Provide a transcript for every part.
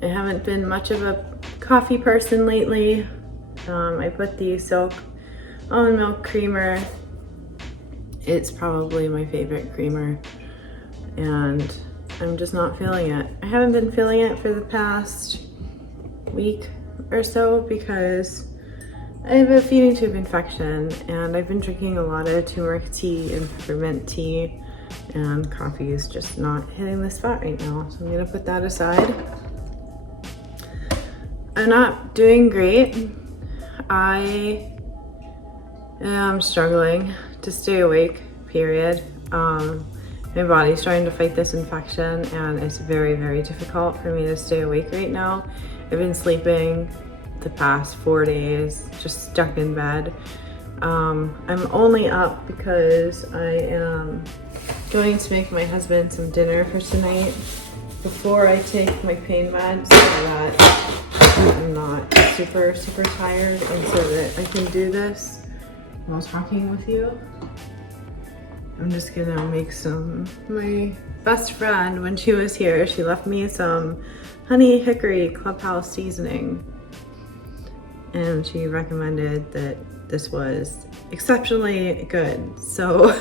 I haven't been much of a coffee person lately. I put the Silk almond milk creamer. It's probably my favorite creamer, and I'm just not feeling it. I haven't been feeling it for the past week or so because I have a feeding tube infection, and I've been drinking a lot of turmeric tea and peppermint tea, and coffee is just not hitting the spot right now. So I'm gonna put that aside. I'm not doing great. I am struggling to stay awake, period. My body's trying to fight this infection, and it's very, very difficult for me to stay awake right now. I've been sleeping the past 4 days, just stuck in bed. I'm only up because I am going to make my husband some dinner for tonight before I take my pain meds so that I'm not super, super tired, and so that I can do this while talking with you. I'm just gonna make some, my best friend, when she was here, she left me some honey hickory clubhouse seasoning, and she recommended that this was exceptionally good. So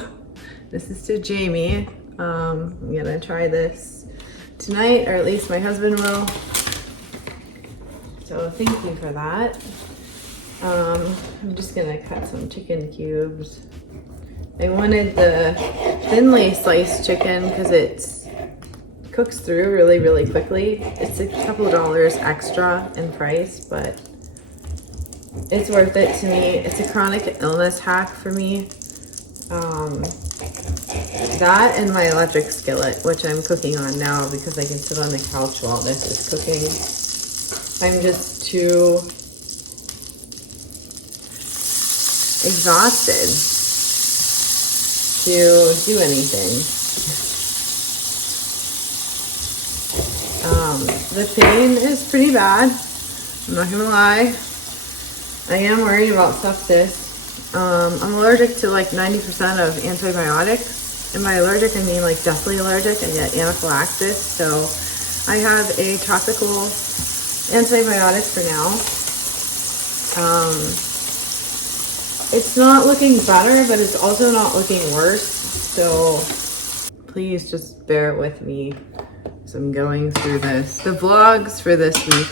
this is to Jamie. I'm gonna try this tonight, or at least my husband will. So thank you for that. I'm just gonna cut some chicken cubes. I wanted the thinly sliced chicken because it cooks through really, really quickly. It's a couple dollars extra in price, but it's worth it to me. It's a chronic illness hack for me. That and my electric skillet, which I'm cooking on now because I can sit on the couch while this is cooking. I'm just too exhausted to do anything. The pain is pretty bad, I'm not gonna lie. I am worried about sepsis. I'm allergic to like 90% of antibiotics. And by allergic, I mean like deathly allergic. I get anaphylaxis, so I have a topical antibiotic for now. It's not looking better, but it's also not looking worse. So please just bear with me as I'm going through this. The vlogs for this week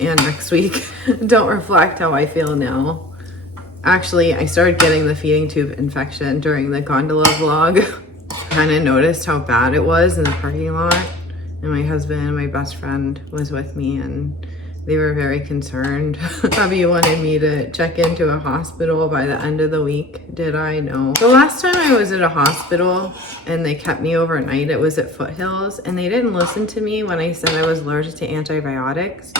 and next week don't reflect how I feel now. Actually, I started getting the feeding tube infection during the gondola vlog. Kind of noticed how bad it was in the parking lot, and my husband and my best friend was with me, and they were very concerned. Hubby wanted me to check into a hospital by the end of the week. Did I know? The last time I was at a hospital and they kept me overnight, it was at Foothills, and they didn't listen to me when I said I was allergic to antibiotics.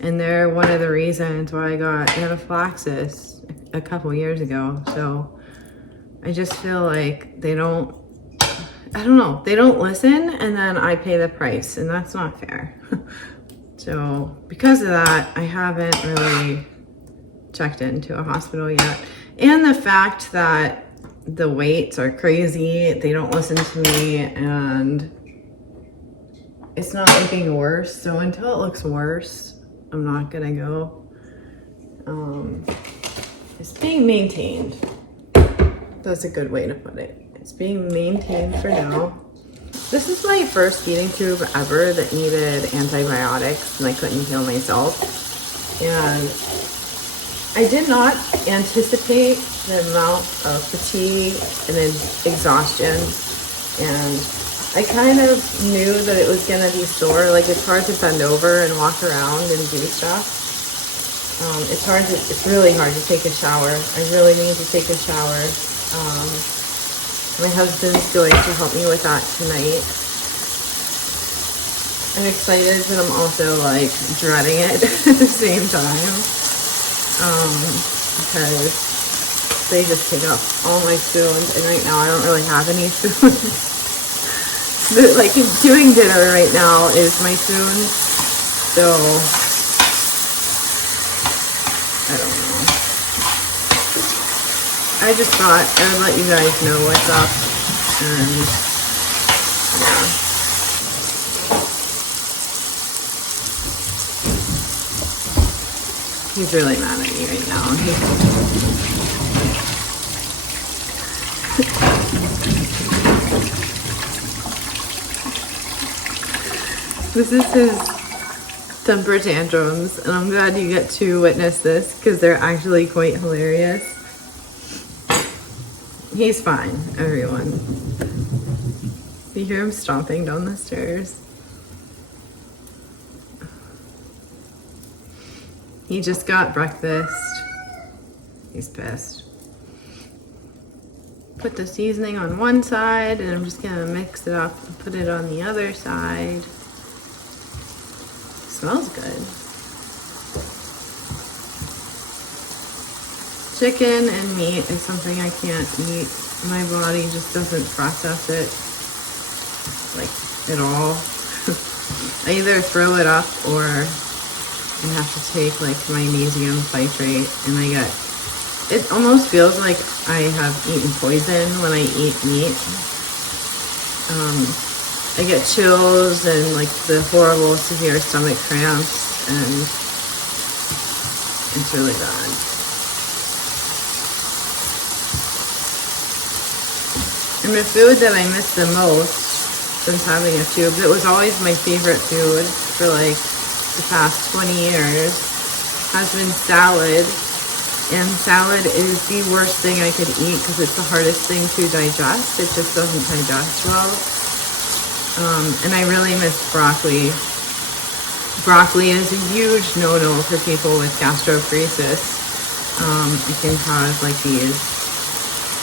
And they're one of the reasons why I got anaphylaxis a couple years ago. So I just feel like they don't, I don't know, they don't listen, and then I pay the price, and that's not fair. So because of that, I haven't really checked into a hospital yet. And the fact that the waits are crazy, they don't listen to me, and it's not looking worse. So until it looks worse, I'm not gonna go. It's being maintained. That's a good way to put it. It's being maintained for now. This is my first feeding tube ever that needed antibiotics, and I couldn't heal myself. And I did not anticipate the amount of fatigue and exhaustion, and I kind of knew that it was gonna be sore. Like, it's hard to bend over and walk around and do stuff. It's really hard to take a shower. I really need to take a shower. My husband's going to help me with that tonight. I'm excited, but I'm also like dreading it at the same time. Because they just take up all my spoons, and right now I don't really have any spoons. Like, doing dinner right now is my spoons, so I don't know. I just thought I would let you guys know what's up, and yeah. He's really mad at me right now. This is his temper tantrums, and I'm glad you get to witness this because they're actually quite hilarious. He's fine, everyone. You hear him stomping down the stairs. He just got breakfast. He's pissed. Put the seasoning on one side, and I'm just gonna mix it up and put it on the other side. Smells good. Chicken and meat is something I can't eat. My body just doesn't process it like at all. I either throw it up or I have to take like magnesium citrate, and I get, it almost feels like I have eaten poison when I eat meat. I get chills and like the horrible severe stomach cramps, and it's really bad. And the food that I miss the most since having a tube, it was always my favorite food for like the past 20 years, has been salad. And salad is the worst thing I could eat because it's the hardest thing to digest. It just doesn't digest well. And I really miss broccoli. Broccoli is a huge no-no for people with gastroparesis. It can cause like these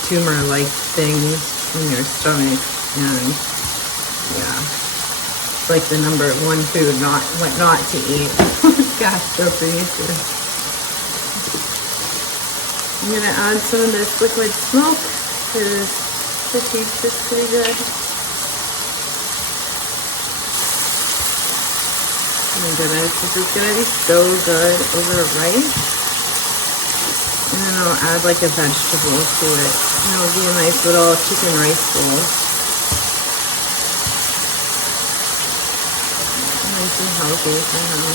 tumor-like things in your stomach, and yeah, it's like the number one food what not to eat with gastroparesis. I'm gonna add some of this liquid smoke because the taste is pretty good. Oh my goodness, this is gonna be so good over rice. And then I'll add like a vegetable to it. And it'll be a nice little chicken rice bowl. Nice and healthy for now.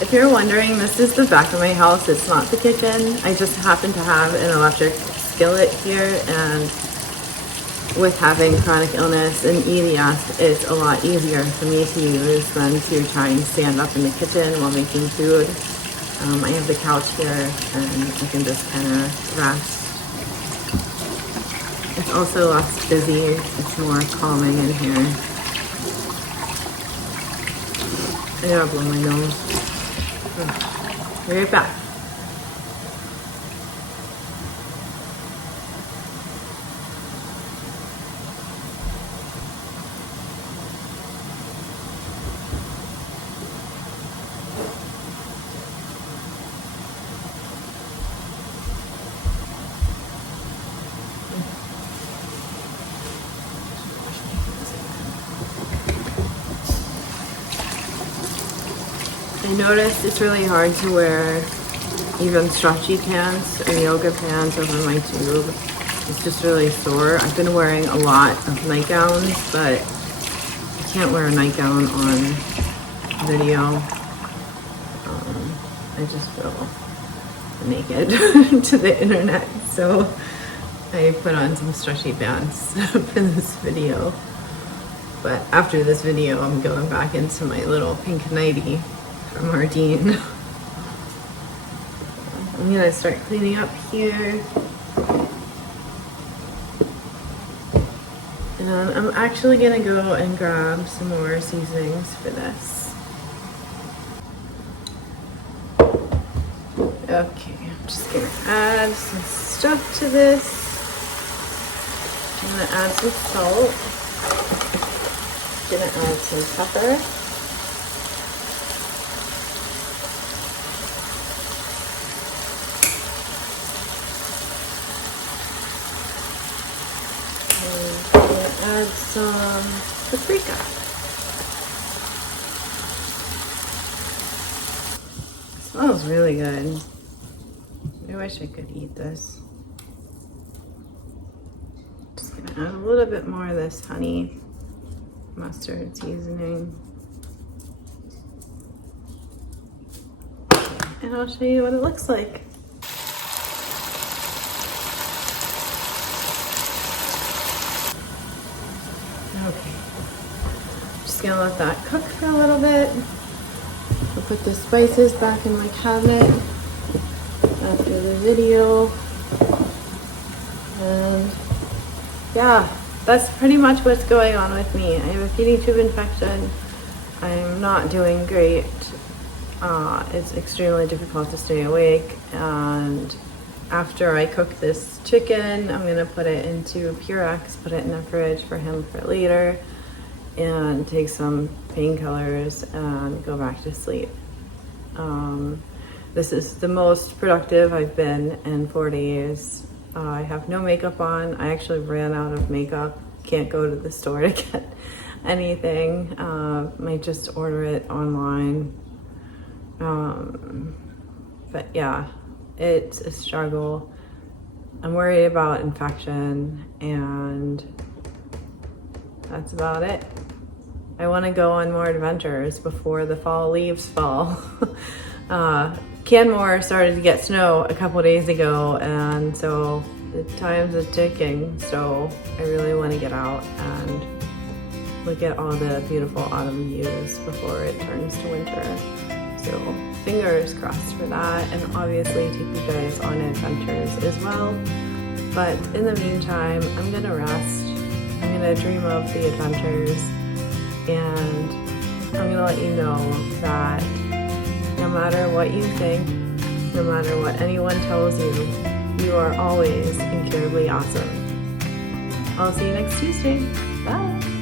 If you're wondering, this is the back of my house. It's not the kitchen. I just happen to have an electric skillet here, and with having chronic illness and EDS, it's a lot easier for me to use than to try and stand up in the kitchen while making food. I have the couch here, and I can just kind of rest. It's also less busy. It's more calming in here. I gotta blow my nose. Be right back. I noticed it's really hard to wear even stretchy pants or yoga pants over my tube. It's just really sore. I've been wearing a lot of nightgowns, but I can't wear a nightgown on video. I just feel naked to the internet, so I put on some stretchy pants for this video. But after this video, I'm going back into my little pink nightie from Ardeen. I'm gonna start cleaning up here. And I'm actually gonna go and grab some more seasonings for this. Okay, I'm just gonna add some stuff to this. I'm gonna add some salt. I'm gonna add some pepper. Add some paprika. It smells really good. I wish I could eat this. Just Gonna add a little bit more of this honey mustard seasoning. And I'll show you what it looks like. Okay, just gonna let that cook for a little bit. I'll put the spices back in my cabinet after the video. And yeah, that's pretty much what's going on with me. I have a feeding tube infection. I'm not doing great. It's extremely difficult to stay awake, and after I cook this chicken, I'm gonna put it into Purex, put it in the fridge for him for later, and take some painkillers and go back to sleep. This is the most productive I've been in 4 days. I have no makeup on. I actually ran out of makeup. Can't go to the store to get anything. Might just order it online. But yeah, it's a struggle. I'm worried about infection, and that's about it. I want to go on more adventures before the fall leaves fall. Canmore started to get snow a couple days ago, and so the time's a ticking, so I really want to get out and look at all the beautiful autumn views before it turns to winter. So fingers crossed for that, and obviously take you guys on adventures as well. But in the meantime, I'm gonna rest. I'm gonna dream of the adventures, and I'm gonna let you know that no matter what you think, no matter what anyone tells you, you are always incurably awesome. I'll see you next Tuesday. Bye.